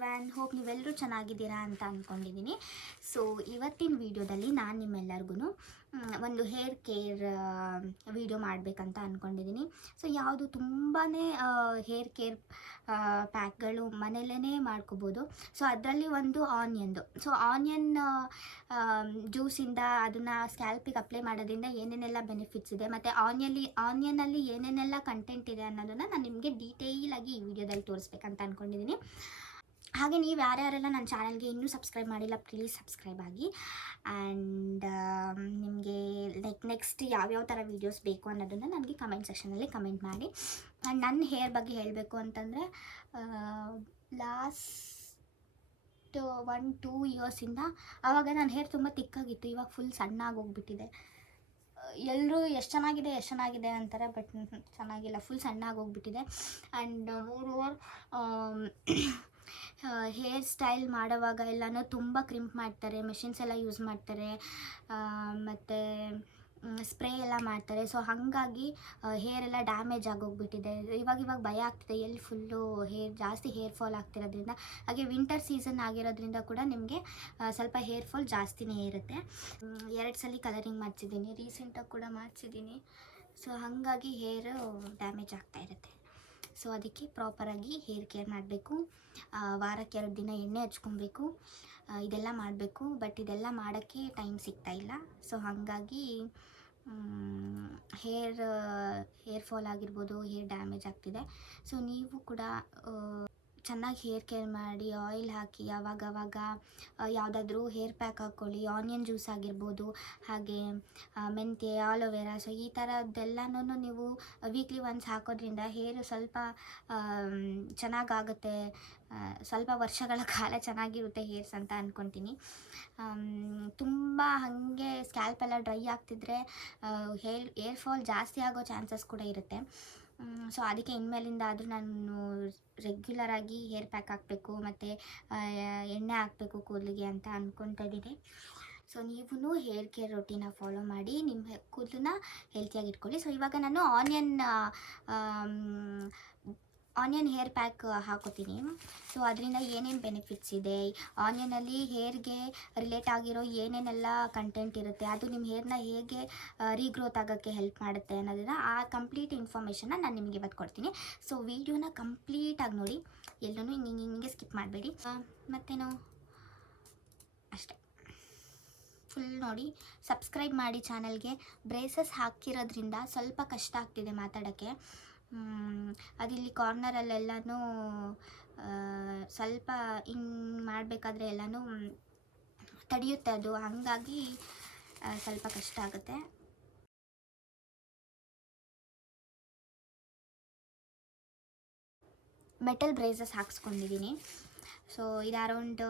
Everyone, hope ನೀವೆಲ್ಲರೂ ಚೆನ್ನಾಗಿದ್ದೀರಾ ಅಂತ ಅಂದ್ಕೊಂಡಿದ್ದೀನಿ. ಸೊ ಇವತ್ತಿನ ವಿಡಿಯೋದಲ್ಲಿ ನಾನು ನಿಮ್ಮೆಲ್ಲರಿಗೂ ಒಂದು ಹೇರ್ ಕೇರ್ ವಿಡಿಯೋ ಮಾಡಬೇಕಂತ ಅಂದ್ಕೊಂಡಿದ್ದೀನಿ. ಸೊ ಯಾವುದು ತುಂಬಾ ಹೇರ್ ಕೇರ್ ಪ್ಯಾಕ್ಗಳು ಮನೆಯಲ್ಲೇ ಮಾಡ್ಕೋಬೋದು. ಸೊ ಅದರಲ್ಲಿ ಒಂದು ಆನಿಯನ್ದು. ಸೊ ಆನಿಯನ್ ಜ್ಯೂಸಿಂದ ಅದನ್ನು ಸ್ಕ್ಯಾಲ್ಪಿಗೆ ಅಪ್ಲೈ ಮಾಡೋದ್ರಿಂದ ಏನೇನೆಲ್ಲ ಬೆನಿಫಿಟ್ಸ್ ಇದೆ ಮತ್ತು ಆನಿಯನಲ್ಲಿ ಏನೇನೆಲ್ಲ ಕಂಟೆಂಟ್ ಇದೆ ಅನ್ನೋದನ್ನು ನಾನು ನಿಮಗೆ ಡೀಟೇಲಾಗಿ ಈ ವಿಡಿಯೋದಲ್ಲಿ ತೋರಿಸ್ಬೇಕಂತ ಅಂದ್ಕೊಂಡಿದ್ದೀನಿ. ಹಾಗೆ ನೀವು ಯಾರ್ಯಾರೆಲ್ಲ ನನ್ನ ಚಾನಲ್ಗೆ ಇನ್ನೂ ಸಬ್ಸ್ಕ್ರೈಬ್ ಮಾಡಿಲ್ಲ, ಪ್ಲೀಸ್ ಸಬ್ಸ್ಕ್ರೈಬ್ ಆಗಿ. ಆ್ಯಂಡ್ ನಿಮಗೆ ನೆಕ್ಸ್ಟ್ ಯಾವ್ಯಾವ ಥರ ವೀಡಿಯೋಸ್ ಬೇಕು ಅನ್ನೋದನ್ನು ನನಗೆ ಕಮೆಂಟ್ ಸೆಕ್ಷನಲ್ಲಿ ಕಮೆಂಟ್ ಮಾಡಿ. ಆ್ಯಂಡ್ ನನ್ನ ಹೇರ್ ಬಗ್ಗೆ ಹೇಳಬೇಕು ಅಂತಂದರೆ ಲಾಸ್ಟ್ 1-2 ಇಯರ್ಸಿಂದ ಆವಾಗ ನನ್ನ ಹೇರ್ ತುಂಬ ತಿಕ್ಕಾಗಿತ್ತು. ಇವಾಗ ಫುಲ್ ಸಣ್ಣಾಗಿ ಹೋಗ್ಬಿಟ್ಟಿದೆ. ಎಲ್ಲರೂ ಎಷ್ಟು ಚೆನ್ನಾಗಿದೆ ಅಂತಾರೆ, ಬಟ್ ಚೆನ್ನಾಗಿಲ್ಲ, ಫುಲ್ ಸಣ್ಣಾಗಿ ಹೋಗ್ಬಿಟ್ಟಿದೆ. ಆ್ಯಂಡ್ ಓವರ್ ಹೇರ್ ಸ್ಟೈಲ್ ಮಾಡೋವಾಗ ಎಲ್ಲನೂ ತುಂಬ ಕ್ರಿಂಪ್ ಮಾಡ್ತಾರೆ, ಮೆಷಿನ್ಸ್ ಎಲ್ಲ ಯೂಸ್ ಮಾಡ್ತಾರೆ, ಮತ್ತು ಸ್ಪ್ರೇ ಎಲ್ಲ ಮಾಡ್ತಾರೆ. ಸೊ ಹಾಗಾಗಿ ಹೇರ್ ಎಲ್ಲ ಡ್ಯಾಮೇಜ್ ಆಗೋಗ್ಬಿಟ್ಟಿದೆ. ಇವಾಗ ಭಯ ಆಗ್ತಿದೆ, ಎಲ್ಲಿ ಫುಲ್ಲು ಜಾಸ್ತಿ ಹೇರ್ ಫಾಲ್ ಆಗ್ತಿರೋದ್ರಿಂದ. ಹಾಗೆ ವಿಂಟರ್ ಸೀಸನ್ ಆಗಿರೋದ್ರಿಂದ ಕೂಡ ನಿಮಗೆ ಸ್ವಲ್ಪ ಹೇರ್ ಫಾಲ್ ಜಾಸ್ತಿನೇ ಇರುತ್ತೆ. 2 ಸಲ ಕಲರಿಂಗ್ ಮಾಡಿಸಿದ್ದೀನಿ, ರೀಸೆಂಟಾಗಿ ಕೂಡ ಮಾಡಿಸಿದ್ದೀನಿ. ಸೊ ಹಾಗಾಗಿ ಹೇರು ಡ್ಯಾಮೇಜ್ ಆಗ್ತಾ ಇರುತ್ತೆ. ಸೊ ಅದಕ್ಕೆ ಪ್ರಾಪರಾಗಿ ಹೇರ್ ಕೇರ್ ಮಾಡಬೇಕು. ವಾರಕ್ಕೆ 2 ದಿನ ಎಣ್ಣೆ ಹಚ್ಕೊಬೇಕು, ಇದೆಲ್ಲ ಮಾಡಬೇಕು. ಬಟ್ ಇದೆಲ್ಲ ಮಾಡೋಕ್ಕೆ ಟೈಮ್ ಸಿಗ್ತಾಯಿಲ್ಲ. ಸೊ ಹಾಗಾಗಿ ಹೇರ್ ಫಾಲ್ ಆಗಿರ್ಬೋದು, ಹೇರ್ ಡ್ಯಾಮೇಜ್ ಆಗ್ತಿದೆ. ಸೊ ನೀವು ಕೂಡ ಚೆನ್ನಾಗಿ ಹೇರ್ ಕೇರ್ ಮಾಡಿ, ಆಯಿಲ್ ಹಾಕಿ, ಅವಾಗವಾಗ ಯಾವುದಾದ್ರೂ ಹೇರ್ ಪ್ಯಾಕ್ ಹಾಕ್ಕೊಳ್ಳಿ. ಆನಿಯನ್ ಜ್ಯೂಸ್ ಆಗಿರ್ಬೋದು, ಹಾಗೆ ಮೆಂತ್ಯ, ಆಲೋವೆರಾ. ಸೊ ಈ ಥರದ್ದೆಲ್ಲನೂ ನೀವು ವೀಕ್ಲಿ ಒನ್ಸ್ ಹಾಕೋದ್ರಿಂದ ಹೇರು ಸ್ವಲ್ಪ ಚೆನ್ನಾಗಾಗುತ್ತೆ, ಸ್ವಲ್ಪ ವರ್ಷಗಳ ಕಾಲ ಚೆನ್ನಾಗಿರುತ್ತೆ ಹೇರ್ಸ್ ಅಂತ ಅಂದ್ಕೊತೀನಿ. ತುಂಬ ಹಾಗೆ ಸ್ಕ್ಯಾಲ್ಪೆಲ್ಲ ಡ್ರೈ ಆಗ್ತಿದ್ರೆ ಹೇರ್ ಫಾಲ್ ಜಾಸ್ತಿ ಆಗೋ ಚಾನ್ಸಸ್ ಕೂಡ ಇರುತ್ತೆ. ಸೊ ಅದಕ್ಕೆ ಇನ್ಮೇಲಿಂದ ಆದರೂ ನಾನು ರೆಗ್ಯುಲರಾಗಿ ಹೇರ್ ಪ್ಯಾಕ್ ಹಾಕಬೇಕು ಮತ್ತು ಎಣ್ಣೆ ಹಾಕಬೇಕು ಕೂದಲಿಗೆ ಅಂತ ಅಂದ್ಕೊತಾ ಇದ್ದೀನಿ. ಸೊ ನೀವೂ ಹೇರ್ ಕೇರ್ ರೊಟೀನ ಫಾಲೋ ಮಾಡಿ ನಿಮ್ಮ ಕೂದಲನ್ನ ಹೆಲ್ತಿಯಾಗಿ ಇಟ್ಕೊಳ್ಳಿ. ಸೊ ಇವಾಗ ನಾನು ಆನಿಯನ್ ಹೇರ್ ಪ್ಯಾಕ್ ಹಾಕೋತೀನಿ. ಸೊ ಅದರಿಂದ ಏನೇನು ಬೆನಿಫಿಟ್ಸ್ ಇದೆ, ಆನಿಯನಲ್ಲಿ ಹೇರ್ಗೆ ರಿಲೇಟ್ ಆಗಿರೋ ಏನೇನೆಲ್ಲ ಕಂಟೆಂಟ್ ಇರುತ್ತೆ, ಅದು ನಿಮ್ಮ ಹೇರ್ನ ಹೇಗೆ ರೀಗ್ರೋತ್ ಆಗೋಕ್ಕೆ ಹೆಲ್ಪ್ ಮಾಡುತ್ತೆ ಅನ್ನೋದನ್ನು ಆ ಕಂಪ್ಲೀಟ್ ಇನ್ಫಾರ್ಮೇಷನ್ನ ನಾನು ನಿಮಗೆ ಇವತ್ತು ಕೊಡ್ತೀನಿ. ಸೊ ವಿಡಿಯೋನ ಕಂಪ್ಲೀಟಾಗಿ ನೋಡಿ, ಎಲ್ಲೂ ಹಿಂಗೆ ಸ್ಕಿಪ್ ಮಾಡಬೇಡಿ. ಮತ್ತೇನು ಅಷ್ಟೇ, ಫುಲ್ ನೋಡಿ. ಸಬ್ಸ್ಕ್ರೈಬ್ ಮಾಡಿ ಚಾನಲ್ಗೆ. ಬ್ರೇಸಸ್ ಹಾಕಿರೋದ್ರಿಂದ ಸ್ವಲ್ಪ ಕಷ್ಟ ಆಗ್ತಿದೆ ಮಾತಾಡೋಕ್ಕೆ. ಅದಿಲ್ಲಿ ಕಾರ್ನರಲ್ಲೆಲ್ಲನೂ ಸ್ವಲ್ಪ ಹಿಂಗೆ ಮಾಡಬೇಕಾದ್ರೆ ಎಲ್ಲನೂ ತಡೆಯುತ್ತೆ ಅದು, ಹಾಗಾಗಿ ಸ್ವಲ್ಪ ಕಷ್ಟ ಆಗುತ್ತೆ. ಮೆಟಲ್ ಬ್ರೇಸಸ್ ಹಾಕ್ಸ್ಕೊಂಡಿದ್ದೀನಿ. ಸೊ ಇದು ಅರೌಂಡ್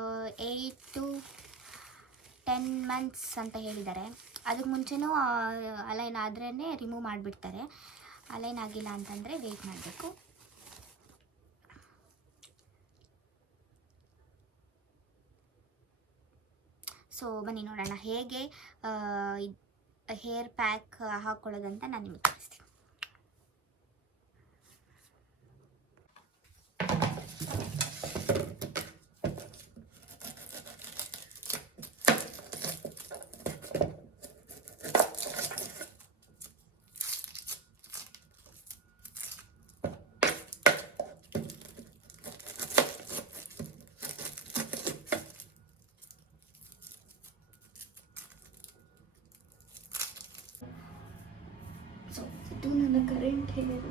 8 to 10 months ಅಂತ ಹೇಳಿದ್ದಾರೆ. ಅದಕ್ಕೆ ಮುಂಚೆನೂ ಅಲೈನ್ ಆದ್ರೇ ರಿಮೂವ್ ಮಾಡಿಬಿಡ್ತಾರೆ. ಅಲೈನ್ ಆಗಿಲ್ಲ ಅಂತಂದರೆ ವೆಯ್ಟ್ ಮಾಡಬೇಕು. ಸೊ ಬನ್ನಿ ನೋಡೋಣ ಹೇಗೆ ಹೇರ್ ಪ್ಯಾಕ್ ಹಾಕ್ಕೊಳ್ಳೋದಂತ ನಾನು ನಿಮಗೆ ತೋರಿಸ್ತೀನಿ. ಸೊ ಇದು ನನ್ನ ಕರೆಂಟ್ ಹೇರು.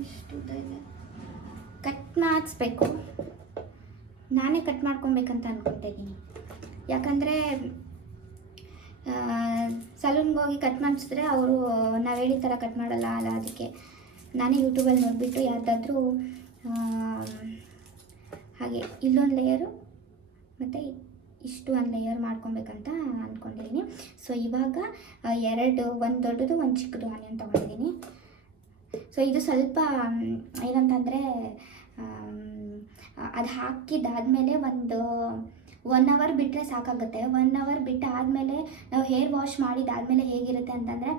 ಇಷ್ಟು ಕಟ್ ಮಾಡಿಸ್ಬೇಕು. ನಾನೇ ಕಟ್ ಮಾಡ್ಕೊಬೇಕಂತ ಅಂದ್ಕೊತಾ ಇದ್ದೀನಿ. ಯಾಕಂದರೆ ಸಲೂನ್ಗೆ ಹೋಗಿ ಕಟ್ ಮಾಡಿಸಿದ್ರೆ ಅವರು ನಾವು ಹೇಳಿದ ಥರ ಕಟ್ ಮಾಡಲ್ಲ ಅಲ್ಲ. ಅದಕ್ಕೆ ನಾನೇ ಯೂಟ್ಯೂಬಲ್ಲಿ ನೋಡಿಬಿಟ್ಟು ಯಾವುದಾದ್ರೂ ಹಾಗೆ ಇಲ್ಲೊಂದು ಲೇಯರು ಮತ್ತು ಇಷ್ಟು ಒಂದು ಲೇಯರ್ ಮಾಡ್ಕೊಬೇಕಂತ ಅಂದ್ಕೊಂಡಿದ್ದೀನಿ. ಸೊ ಇವಾಗ ಒಂದು ದೊಡ್ಡದು ಒಂದು ಚಿಕ್ಕದು ಆನಿಯನ್ ತೊಗೊಂಡಿದ್ದೀನಿ. ಸೊ ಇದು ಸ್ವಲ್ಪ ಏನಂತಂದರೆ ಅದು ಹಾಕಿದ್ದಾದಮೇಲೆ ಒಂದು 1 hour ಬಿಟ್ಟರೆ ಸಾಕಾಗುತ್ತೆ. 1 hour ಬಿಟ್ಟು ಆದಮೇಲೆ ನಾವು ಹೇರ್ ವಾಶ್ ಮಾಡಿದ್ದಾದಮೇಲೆ ಹೇಗಿರುತ್ತೆ ಅಂತಂದರೆ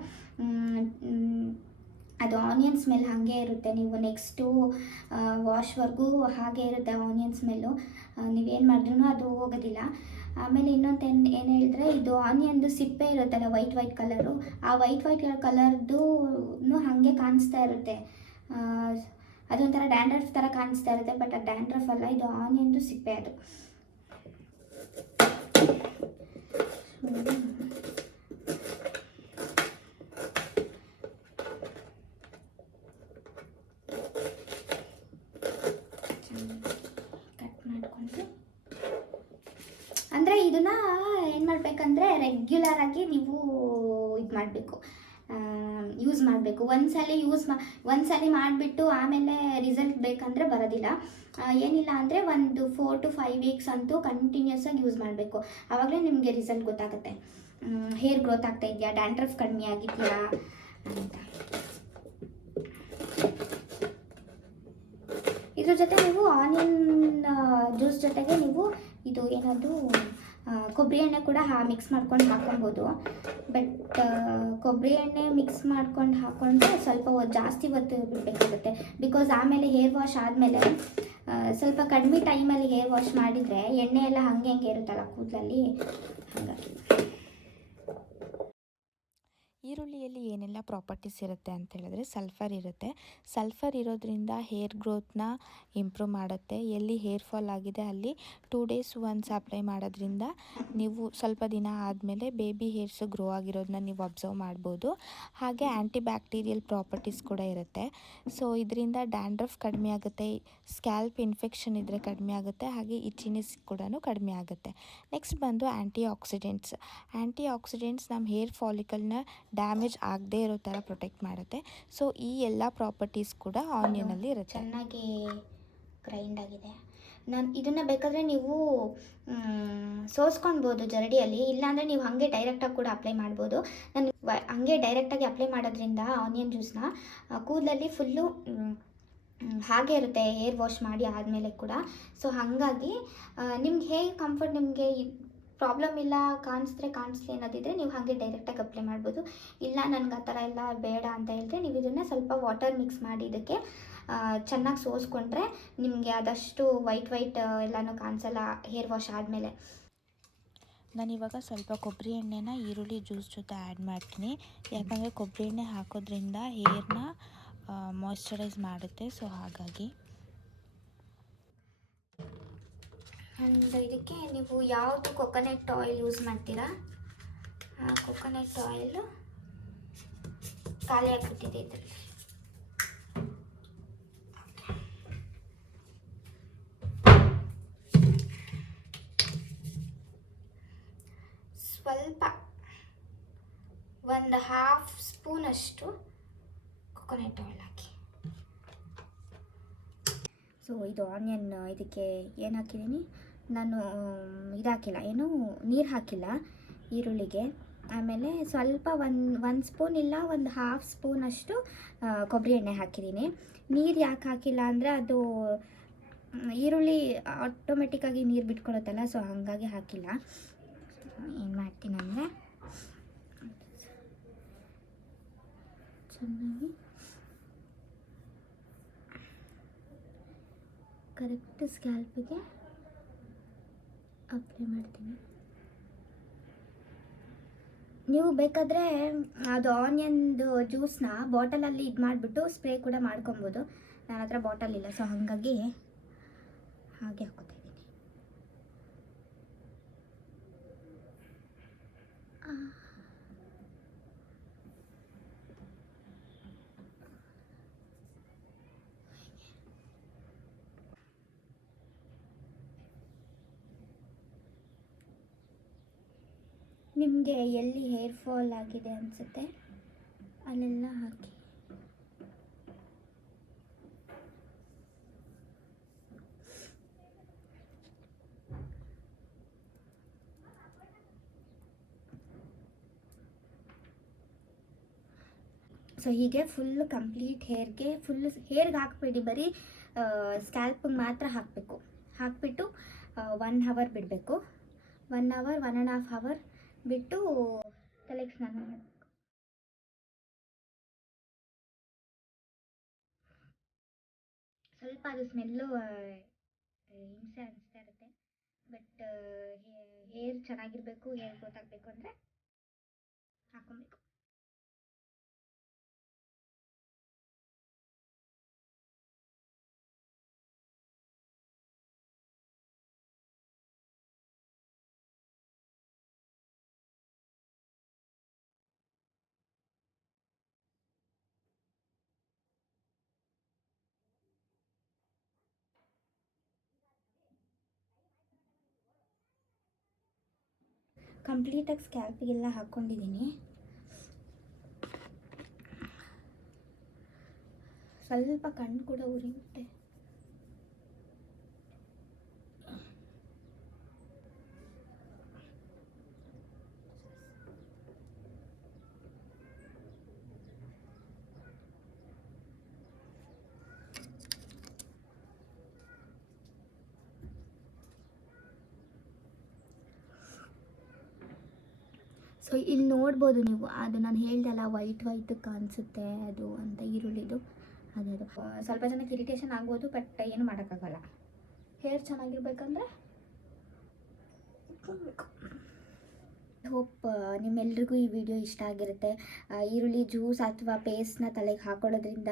ಅದು ಆನಿಯನ್ ಸ್ಮೆಲ್ ಹಾಗೆ ಇರುತ್ತೆ. ನೀವು ನೆಕ್ಸ್ಟು ವಾಶ್ವರೆಗೂ ಹಾಗೆ ಇರುತ್ತೆ ಆನಿಯನ್ ಸ್ಮೆಲ್ಲು. ನೀವೇನು ಮಾಡಿದ್ರೂ ಅದು ಹೋಗೋದಿಲ್ಲ. ಆಮೇಲೆ ಇನ್ನೊಂದು ಏನು ಹೇಳಿದ್ರೆ, ಇದು ಆನಿಯನ್ದು ಸಿಪ್ಪೆ ಇರುತ್ತಲ್ಲ ವೈಟ್ ಕಲರು, ಆ ವೈಟ್ ಕಲರ್ದು ಹಾಗೆ ಕಾಣಿಸ್ತಾ ಇರುತ್ತೆ. ಅದೊಂಥರ ಡ್ಯಾಂಡ್ರಫ್ ಥರ ಕಾಣಿಸ್ತಾ ಇರುತ್ತೆ, ಬಟ್ ಅದು ಡ್ಯಾಂಡ್ರಫ್ ಅಲ್ಲ, ಇದು ಆನಿಯನ್ದು ಸಿಪ್ಪೆ ಅದು. ಕಟ್ ಮಾಡಿಕೊಂಡು ಅಂದರೆ ಇದನ್ನು ಏನು ಮಾಡಬೇಕಂದ್ರೆ ರೆಗ್ಯುಲರಾಗಿ ನೀವು ಇದು ಮಾಡಬೇಕು, ಯೂಸ್ ಮಾಡಬೇಕು. ಒಂದ್ಸಲಿ ಮಾಡಿಬಿಟ್ಟು ಆಮೇಲೆ ರಿಸಲ್ಟ್ ಬೇಕಂದರೆ ಬರೋದಿಲ್ಲ. ಏನಿಲ್ಲ ಅಂದರೆ ಒಂದು 4 to 5 ವೀಕ್ಸ್ ಅಂತೂ ಕಂಟಿನ್ಯೂಸ್ ಆಗಿ ಯೂಸ್ ಮಾಡಬೇಕು. ಆವಾಗಲೇ ನಿಮಗೆ ರಿಸಲ್ಟ್ ಗೊತ್ತಾಗುತ್ತೆ, ಹೇರ್ ಗ್ರೋತ್ ಆಗ್ತಾ ಇದೆಯಾ, ಡ್ಯಾಂಡ್ರಫ್ ಕಡಿಮೆ ಆಗಿದೆಯಾ ಅಂತ. ಇದ್ರ ಜೊತೆ ನೀವು ಆನಿಯನ್ ಜ್ಯೂಸ್ ಜೊತೆಗೆ ನೀವು ಇದು ಏನಾದರೂ ಕೊಬ್ಬರಿ ಎಣ್ಣೆ ಕೂಡ ಮಿಕ್ಸ್ ಮಾಡ್ಕೊಂಡು ಹಾಕೊಬೋದು. ಬಟ್ ಕೊಬ್ಬರಿ ಎಣ್ಣೆ ಮಿಕ್ಸ್ ಮಾಡ್ಕೊಂಡು ಹಾಕ್ಕೊಂಡ್ರೆ ಸ್ವಲ್ಪ ಜಾಸ್ತಿ ಹೊತ್ತು ಬಿಡಬೇಕಾಗುತ್ತೆ. ಬಿಕಾಸ್ ಆಮೇಲೆ ಹೇರ್ ವಾಶ್ ಆದಮೇಲೆ ಸ್ವಲ್ಪ ಕಡಿಮೆ ಟೈಮಲ್ಲಿ ಹೇರ್ ವಾಶ್ ಮಾಡಿದರೆ ಎಣ್ಣೆ ಎಲ್ಲ ಹಂಗೆ ಇರುತ್ತಲ್ಲ ಕೂದಲಲ್ಲಿ, ಹಾಗಾಗಿ. ಈರುಳ್ಳಿಯಲ್ಲಿ ಏನೆಲ್ಲ ಪ್ರಾಪರ್ಟೀಸ್ ಇರುತ್ತೆ ಅಂತ ಹೇಳಿದ್ರೆ, ಸಲ್ಫರ್ ಇರುತ್ತೆ. ಸಲ್ಫರ್ ಇರೋದ್ರಿಂದ ಹೇರ್ ಗ್ರೋತ್ನ ಇಂಪ್ರೂವ್ ಮಾಡುತ್ತೆ. ಎಲ್ಲಿ ಹೇರ್ ಫಾಲ್ ಆಗಿದೆ ಅಲ್ಲಿ 2 days ಒನ್ಸ್ ಅಪ್ಲೈ ಮಾಡೋದ್ರಿಂದ ನೀವು ಸ್ವಲ್ಪ ದಿನ ಆದಮೇಲೆ ಬೇಬಿ ಹೇರ್ಸ್ ಗ್ರೋ ಆಗಿರೋದನ್ನ ನೀವು ಅಬ್ಸರ್ವ್ ಮಾಡ್ಬೋದು. ಹಾಗೆ ಆ್ಯಂಟಿ ಬ್ಯಾಕ್ಟೀರಿಯಲ್ ಪ್ರಾಪರ್ಟೀಸ್ ಕೂಡ ಇರುತ್ತೆ. ಸೊ ಇದರಿಂದ ಡ್ಯಾಂಡ್ರಫ್ ಕಡಿಮೆ ಆಗುತ್ತೆ, ಸ್ಕ್ಯಾಲ್ಪ್ ಇನ್ಫೆಕ್ಷನ್ ಇದ್ದರೆ ಕಡಿಮೆ ಆಗುತ್ತೆ, ಹಾಗೆ ಇಚಿನೆಸ್ ಕೂಡ ಕಡಿಮೆ ಆಗುತ್ತೆ. ನೆಕ್ಸ್ಟ್ ಬಂದು ಆ್ಯಂಟಿ ಆಕ್ಸಿಡೆಂಟ್ಸ್ ನಮ್ಮ ಹೇರ್ ಫಾಲಿಕಲ್ನ ಡ್ಯಾಮೇಜ್ ಆಗದೇ ಇರೋ ಥರ ಪ್ರೊಟೆಕ್ಟ್ ಮಾಡುತ್ತೆ. ಸೊ ಈ ಎಲ್ಲ ಪ್ರಾಪರ್ಟೀಸ್ ಕೂಡ ಆನಿಯನಲ್ಲಿ ಇರುತ್ತೆ. ಚೆನ್ನಾಗಿ ಗ್ರೈಂಡ್ ಆಗಿದೆ. ನಾನು ಇದನ್ನು ಬೇಕಾದರೆ ನೀವು ಸೋಸ್ಕೊಳ್ಬೋದು ಜರಡಿಯಲ್ಲಿ, ಇಲ್ಲಾಂದರೆ ನೀವು ಹಾಗೆ ಡೈರೆಕ್ಟಾಗಿ ಕೂಡ ಅಪ್ಲೈ ಮಾಡ್ಬೋದು. ನಾನು ಹಾಗೆ ಡೈರೆಕ್ಟಾಗಿ ಅಪ್ಲೈ ಮಾಡೋದ್ರಿಂದ ಆನಿಯನ್ ಜ್ಯೂಸ್ನ ಕೂದಲಲ್ಲಿ ಫುಲ್ಲು ಹಾಗೆ ಇರುತ್ತೆ ಹೇರ್ ವಾಶ್ ಮಾಡಿ ಆದಮೇಲೆ ಕೂಡ. ಸೊ ಹಾಗಾಗಿ ನಿಮ್ಗೆ ಹೇಗೆ ಕಂಫರ್ಟ್, ನಿಮಗೆ ಪ್ರಾಬ್ಲಮ್ ಇಲ್ಲ, ಕಾಣಿಸ್ಲಿ ಅನ್ನೋದಿದ್ರೆ ನೀವು ಹಾಗೆ ಡೈರೆಕ್ಟಾಗಿ ಅಪ್ಲೈ ಮಾಡ್ಬೋದು. ಇಲ್ಲ ನನಗೆ ಆ ಥರ ಎಲ್ಲ ಬೇಡ ಅಂತ ಹೇಳಿದ್ರೆ ನೀವು ಇದನ್ನು ಸ್ವಲ್ಪ ವಾಟರ್ ಮಿಕ್ಸ್ ಮಾಡಿ ಇದಕ್ಕೆ ಚೆನ್ನಾಗಿ ಸೋಸ್ಕೊಂಡ್ರೆ ನಿಮಗೆ ಆದಷ್ಟು ವೈಟ್ ಎಲ್ಲನೂ ಕಾಣಿಸಲ್ಲ ಹೇರ್ ವಾಶ್ ಆದಮೇಲೆ. ನಾನಿವಾಗ ಸ್ವಲ್ಪ ಕೊಬ್ಬರಿ ಎಣ್ಣೆನ ಈರುಳ್ಳಿ ಜ್ಯೂಸ್ ಜೊತೆ ಆ್ಯಡ್ ಮಾಡ್ತೀನಿ. ಯಾಕಂದರೆ ಕೊಬ್ಬರಿ ಎಣ್ಣೆ ಹಾಕೋದ್ರಿಂದ ಹೇರ್ನ ಮಾಯ್ಶ್ಚರೈಸ್ ಮಾಡುತ್ತೆ. ಸೊ ಹಾಗಾಗಿ ಆ್ಯಂಡ್ ಇದಕ್ಕೆ ನೀವು ಯಾವುದು ಕೊಕೊನಟ್ ಆಯಿಲ್ ಯೂಸ್ ಮಾಡ್ತೀರಾ, ಆ ಕೊಕೊನಟ್ ಆಯಿಲು ಖಾಲಿ ಆಗಿಬಿಟ್ಟಿದೆ ಇದರಲ್ಲಿ. ಸ್ವಲ್ಪ 1/2 ಸ್ಪೂನಷ್ಟು ಕೊಕೊನಟ್ ಆಯಿಲ್ ಹಾಕಿ. ಸೊ ಇದು ಆನಿಯನ್, ಇದಕ್ಕೆ ಏನು ಹಾಕಿದ್ದೀನಿ ನಾನು, ಇದು ಹಾಕಿಲ್ಲ, ಏನು ನೀರು ಹಾಕಿಲ್ಲ ಈರುಳ್ಳಿಗೆ. ಆಮೇಲೆ ಸ್ವಲ್ಪ ಒಂದು ಸ್ಪೂನ್ ಇಲ್ಲ 1/2 ಸ್ಪೂನಷ್ಟು ಕೊಬ್ಬರಿ ಎಣ್ಣೆ ಹಾಕಿದ್ದೀನಿ. ನೀರು ಯಾಕೆ ಹಾಕಿಲ್ಲ ಅಂದರೆ ಅದು ಈರುಳ್ಳಿ ಆಟೋಮೆಟಿಕ್ಕಾಗಿ ನೀರು ಬಿಟ್ಕೊಳುತ್ತಲ್ಲ, ಸೊ ಹಾಗಾಗಿ ಹಾಕಿಲ್ಲ. ಏನು ಮಾಡ್ತೀನಿ ಅಂದರೆ ಚೆನ್ನಾಗಿ ಕರೆಕ್ಟ್ ಸ್ಕ್ಯಾಲ್ಪಿಗೆ ಅಪ್ಲೈ ಮಾಡ್ತೀನಿ. ನೀವು ಬೇಕಾದರೆ ಅದು ಆನಿಯನ್ದು ಜ್ಯೂಸ್ನ ಬಾಟಲಲ್ಲಿ ಇದು ಮಾಡಿಬಿಟ್ಟು ಸ್ಪ್ರೇ ಕೂಡ ಮಾಡ್ಕೊಬೋದು. ನನ್ನ ಹತ್ರ ಬಾಟಲ್ ಇಲ್ಲ, ಸೊ ಹಾಗಾಗಿ ಹಾಗೆ ಹಾಕೋತಾ ಇದ್ದೀನಿ. ನಿಮಗೆ ಎಲ್ಲಿ ಹೇರ್ ಫಾಲ್ ಆಗಿದೆ ಅನಿಸುತ್ತೆ ಅಲ್ಲೆಲ್ಲ ಹಾಕಿ. ಸೊ ಹೀಗೆ ಫುಲ್ ಕಂಪ್ಲೀಟ್ ಹೇರ್ಗೆ ಹಾಕಬೇಡಿ, ಬರೀ ಸ್ಕ್ಯಾಲ್ಪಿಗೆ ಮಾತ್ರ ಹಾಕಬೇಕು. ಹಾಕಿಬಿಟ್ಟು 1 hour ಬಿಡಬೇಕು. 1 hour 1.5 hour ಬಿಟ್ಟು ತಲೆಗೆ ಸ್ನಾನ ಮಾಡಿ. ಸ್ವಲ್ಪ ಅದು ಸ್ಮೆಲ್ಲು ಹಿಂಸೆ ಅನಿಸ್ತಾ ಇರುತ್ತೆ. ಬಟ್ ಹೇರ್ ಚೆನ್ನಾಗಿರಬೇಕು, ಹೇರ್ ಗ್ರೋತ್ ಆಗಬೇಕು ಅಂದರೆ ಹಾಕ್ಕೊಬೇಕು. ಕಂಪ್ಲೀಟಾಗಿ ಸ್ಕ್ಯಾಲ್ಪಿಗೆಲ್ಲ ಹಾಕ್ಕೊಂಡಿದ್ದೀನಿ. ಸ್ವಲ್ಪ ಕಣ್ಣು ಕೂಡ ಉರಿಯುತ್ತೆ. ಸೊ ಇಲ್ಲಿ ನೋಡ್ಬೋದು ನೀವು, ಅದು ನಾನು ಹೇಳ್ದಲ್ಲ ವೈಟ್ ಕಾಣಿಸುತ್ತೆ ಅದು ಅಂತ ಈರುಳ್ಳಿದು, ಅದು ಸ್ವಲ್ಪ ಜನಕ್ಕೆ ಇರಿಟೇಷನ್ ಆಗ್ಬೋದು, ಬಟ್ ಏನು ಮಾಡೋಕ್ಕಾಗಲ್ಲ. ಹೇರ್ ಚೆನ್ನಾಗಿರ್ಬೇಕಂದ್ರೆ ಇಟ್ಕೊಳ್ಬೇಕು. ಹೋಪ್ ನಿಮ್ಮೆಲ್ರಿಗೂ ಈ ವಿಡಿಯೋ ಇಷ್ಟ ಆಗಿರುತ್ತೆ. ಈರುಳ್ಳಿ ಜ್ಯೂಸ್ ಅಥವಾ ಪೇಸ್ಟ್ನ ತಲೆಗೆ ಹಾಕೊಳ್ಳೋದ್ರಿಂದ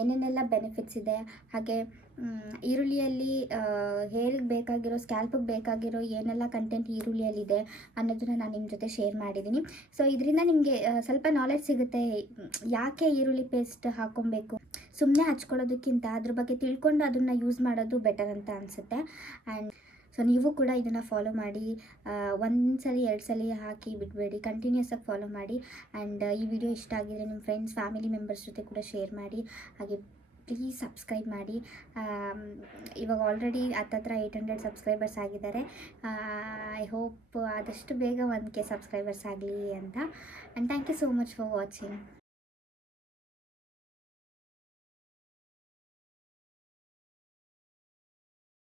ಏನೇನೆಲ್ಲ ಬೆನಿಫಿಟ್ಸ್ ಇದೆ, ಹಾಗೆ ಈರುಳ್ಳಿಯಲ್ಲಿ ಹೇರಿಗೆ ಬೇಕಾಗಿರೋ, ಸ್ಕ್ಯಾಲ್ಪಿಗೆ ಬೇಕಾಗಿರೋ ಏನೆಲ್ಲ ಕಂಟೆಂಟ್ ಈರುಳ್ಳಿಯಲ್ಲಿದೆ ಅನ್ನೋದನ್ನು ನಾನು ನಿಮ್ಮ ಜೊತೆ ಶೇರ್ ಮಾಡಿದ್ದೀನಿ. ಸೊ ಇದರಿಂದ ನಿಮಗೆ ಸ್ವಲ್ಪ ನಾಲೆಡ್ಜ್ ಸಿಗುತ್ತೆ, ಯಾಕೆ ಈರುಳ್ಳಿ ಪೇಸ್ಟ್ ಹಾಕ್ಕೊಬೇಕು, ಸುಮ್ಮನೆ ಹಚ್ಕೊಳ್ಳೋದಕ್ಕಿಂತ ಅದ್ರ ಬಗ್ಗೆ ತಿಳ್ಕೊಂಡು ಅದನ್ನು ಯೂಸ್ ಮಾಡೋದು ಬೆಟರ್ ಅಂತ ಅನಿಸುತ್ತೆ. ಆ್ಯಂಡ್ ಸೊ ನೀವು ಕೂಡ ಇದನ್ನು ಫಾಲೋ ಮಾಡಿ, ಒಂದು ಸಲ 2 ಸಲ ಹಾಕಿ ಬಿಡಬೇಡಿ, ಕಂಟಿನ್ಯೂಸ್ ಆಗಿ ಫಾಲೋ ಮಾಡಿ. ಆ್ಯಂಡ್ ಈ ವಿಡಿಯೋ ಇಷ್ಟ ಆಗಿದ್ರೆ ನಿಮ್ಮ ಫ್ರೆಂಡ್ಸ್, ಫ್ಯಾಮಿಲಿ ಮೆಂಬರ್ಸ್ ಜೊತೆ ಕೂಡ ಶೇರ್ ಮಾಡಿ. ಹಾಗೆ ಪ್ಲೀಸ್ ಸಬ್ಸ್ಕ್ರೈಬ್ ಮಾಡಿ. ಇವಾಗ ಆಲ್ರೆಡಿ ಹತ್ತತ್ರ 800 ಸಬ್ಸ್ಕ್ರೈಬರ್ಸ್ ಆಗಿದ್ದಾರೆ. ಐ ಹೋಪ್ ಆದಷ್ಟು ಬೇಗ 1K ಸಬ್ಸ್ಕ್ರೈಬರ್ಸ್ ಆಗಲಿ ಅಂತ. And thank you so much for watching.